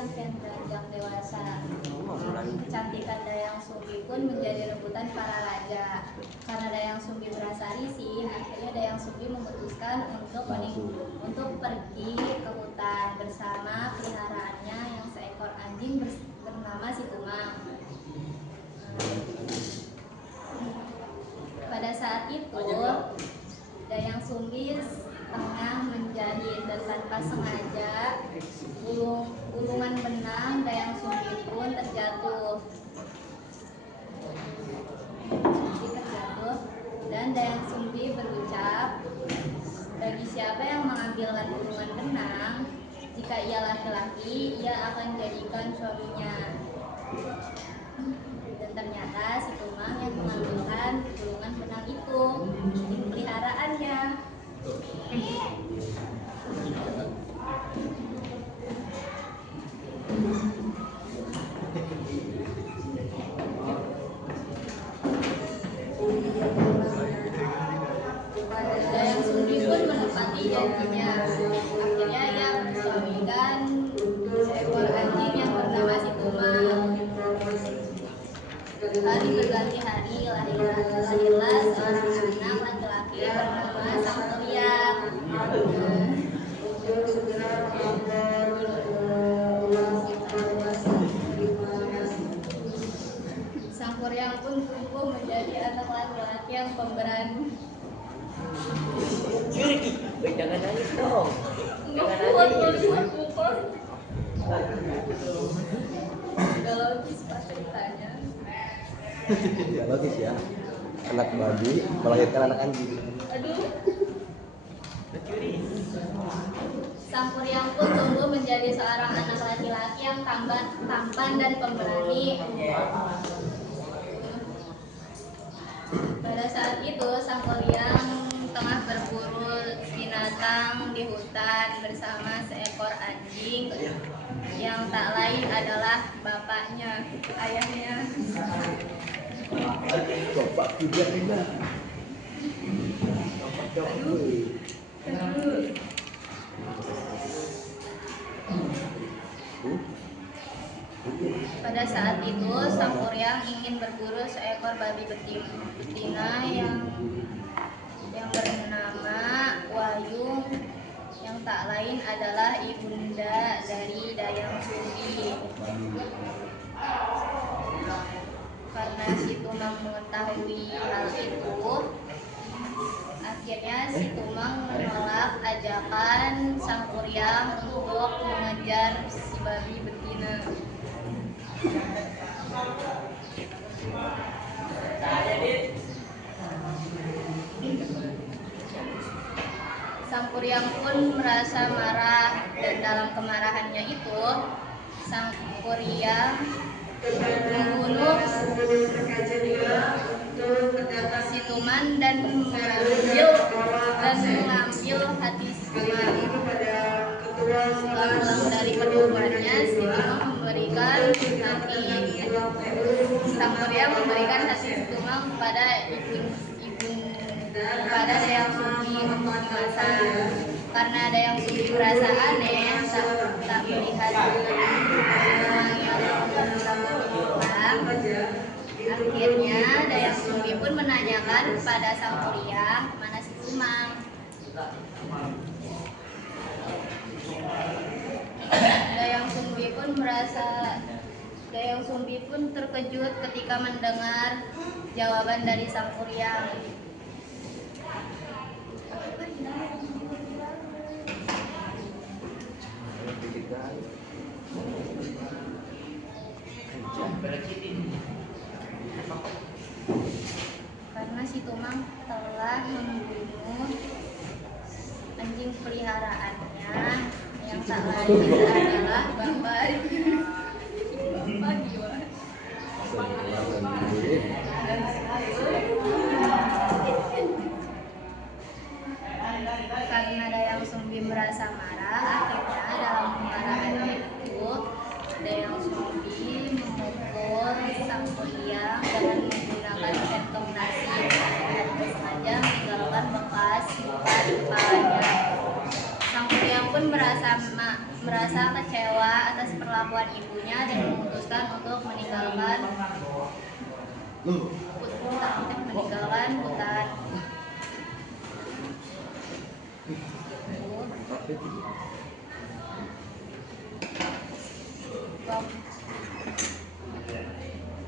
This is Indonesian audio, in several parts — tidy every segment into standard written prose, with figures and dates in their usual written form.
yang kian beranjak dewasa. Kecantikan Dayang Sumbi pun menjadi rebutan para raja. Karena Dayang Sumbi merasa risih, akhirnya Dayang Sumbi memutuskan untuk pergi ke hutan bersama peliharaannya yang seekor anjing bernama si Tumang. Pada saat itu, Dayang Sumbi tengah menjahit dan tanpa sengaja gulungan benang Dayang Sumbi pun terjatuh. Dan Dayang Sumbi berucap, bagi siapa yang mengambilkan gulungan benang, jika ia laki-laki, ia akan jadikan suaminya. Dan ternyata si Tumang yang mengambilkan gulungan benang itu, anjing peliharaannya. Dayang Sumbi pun menepati janjinya. Akhirnya ia mensuamikan seekor anjing yang bernama si Tumang. Hari berganti hari, lahirlah seorang anak laki-laki bernama Sang Kuryang. Sang Kuryang pun tumbuh menjadi anak laki-laki yang pemberani. Jangan nangis dong. Enggak kuat melihat muka. Gak logis pas ceritanya. Ya logis ya. Anak babi melahirkan anak anjing. Aduh. Sang Kuryang pun tumbuh menjadi seorang anak laki-laki yang tampan dan pemberani. Pada saat itu, Sang Kuryang tengah berburu binatang di hutan bersama seekor anjing yang tak lain adalah bapaknya, ayahnya. Bapak juga ini. Pada saat itu, Sang Kuryang ingin berburu seekor babi betina yang bernama Wayung, yang tak lain adalah ibunda dari Dayang Sumbi. Karena si Tumang mengetahui hal itu, akhirnya si Tumang menolak ajakan Sang Kuryang untuk mengejar si babi betina. Sang Kuryang pun merasa marah, dan dalam kemarahannya itu Sang Kuryang membunuh si Tuman dan mengambil hati si Tuman. Setelah pulang dari perburuannya, si Tumang memberikan hati Sang Kuryang memberikan hati si Tumang kepada kepada Dayang Sumbi untuk dimasak. Karena Dayang Sumbi merasa aneh tak melihat Tumang yang pulang, akhirnya Dayang Sumbi pun menanyakan kepada Sang Kuryang mana si Tumang. Dayang Sumbi pun terkejut ketika mendengar jawaban dari Sang Kuryang. Karena si Tumang telah membunuh anjing peliharaannya yang tak lain adalah Karena Dayang Sumbi merasa marah, akhirnya dalam kemarahannya itu Dayang Sumbi memukul Sang Kuryang dengan menggunakan sendok nasi dan sengaja meninggalkan bekas luka di kepalanya. Sang Kuryang pun merasa kecewa atas perlakuan kemampuan ibunya dan memutuskan untuk meninggalkan hutan.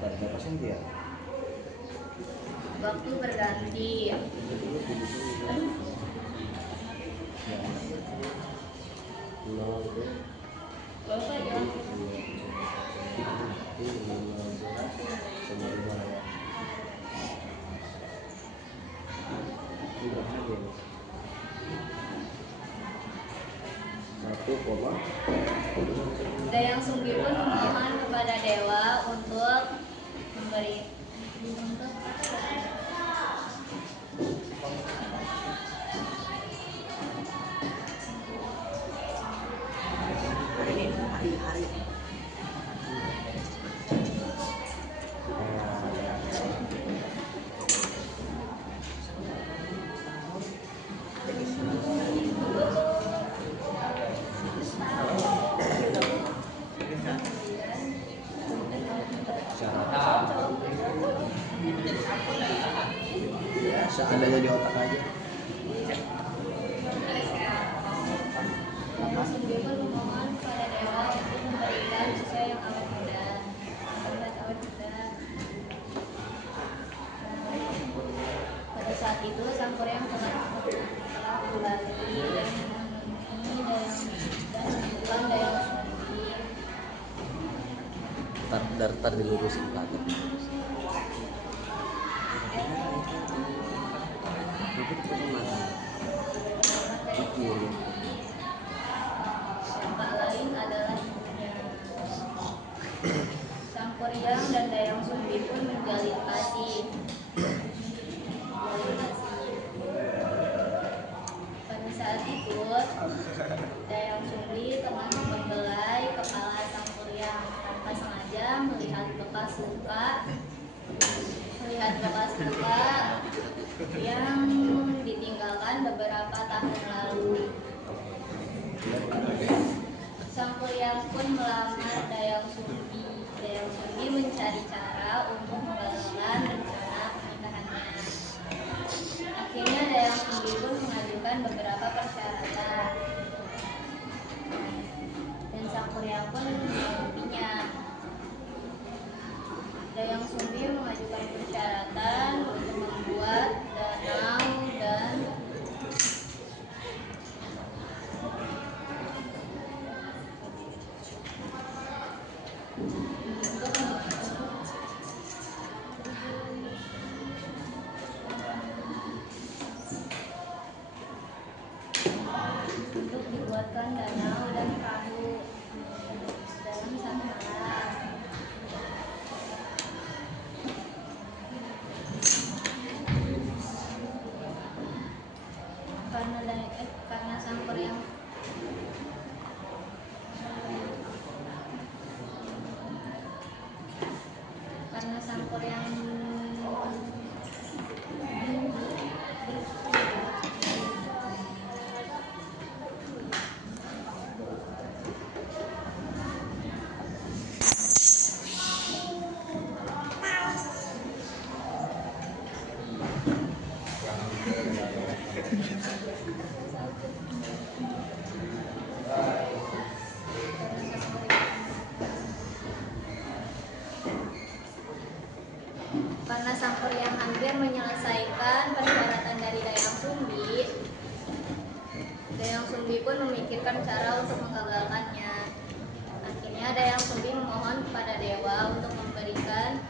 Berapa sih dia? Waktu berganti. Bapak ya. Satu koma. Dayang Sumbi pun memohon kepada dewa untuk memberi untuk Seandainya di otak aja. Dayang Sumbi pun memohon kepada dewa untuk memberikan sesuai yang awet muda. Awet muda. Pada saat itu sang kuryang telah kembali dan menemukan Dayang Sumbi. Tar dilurusin paket. Tak lain adalah ibunya. Sang kuryang dan Dayang Sumbi pun menjalin kasih. Pada saat itu, Dayang Sumbi tengah membelai kepala sang kuryang tanpa sengaja melihat bekas luka yang ditinggalkan beberapa tahun lalu. Sang kuryang pun melamar Dayang Sumbi. Dayang Sumbi mencari cara untuk menggagalkan rencana pernikahannya. Akhirnya Dayang Sumbi pun mengajukan beberapa persyaratan dan sang kuryang pun memenuhinya. Dayang Sumbi mengajukan persyaratan untuk membuat danau dan untuk dibuatkan danau dan perahu dalam satu malam. Karena sang kuryang Karena sang kuryang hampir menyelesaikan persyaratan dari Dayang Sumbi pun memikirkan cara untuk menggagalkannya. Akhirnya Dayang Sumbi memohon kepada dewa untuk memberikan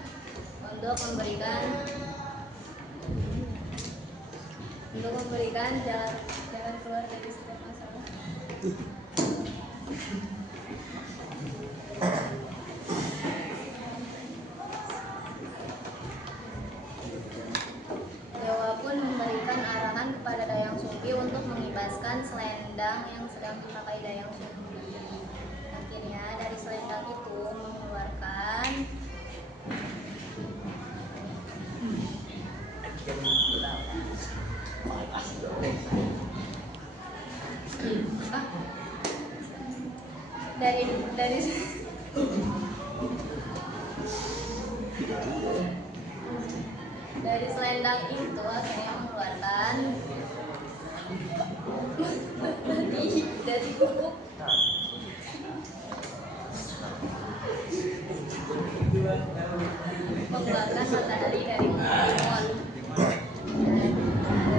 jalan keluar dari setiap masalah. Dewa pun memberikan arahan kepada Dayang Sumbi untuk mengibaskan selendang yang sedang dipakai Dayang Sumbi. Akhirnya dari selendang itu mengeluarkan selendang itu akhirnya mengeluarkan dari gubuk mengeluarkan matahari dari pohon.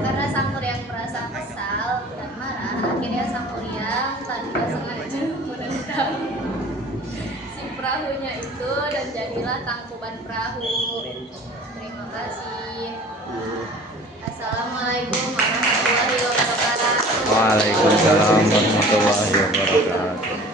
Karena Sang Kuryang merasa kesal dan marah, akhirnya Sang Kuryang tanpa sengaja menendang si perahunya itu dan jadilah Tangkuban Perahu. Terima kasih. Assalamualaikum warahmatullahi wabarakatuh. Waalaikumsalam warahmatullahi wabarakatuh.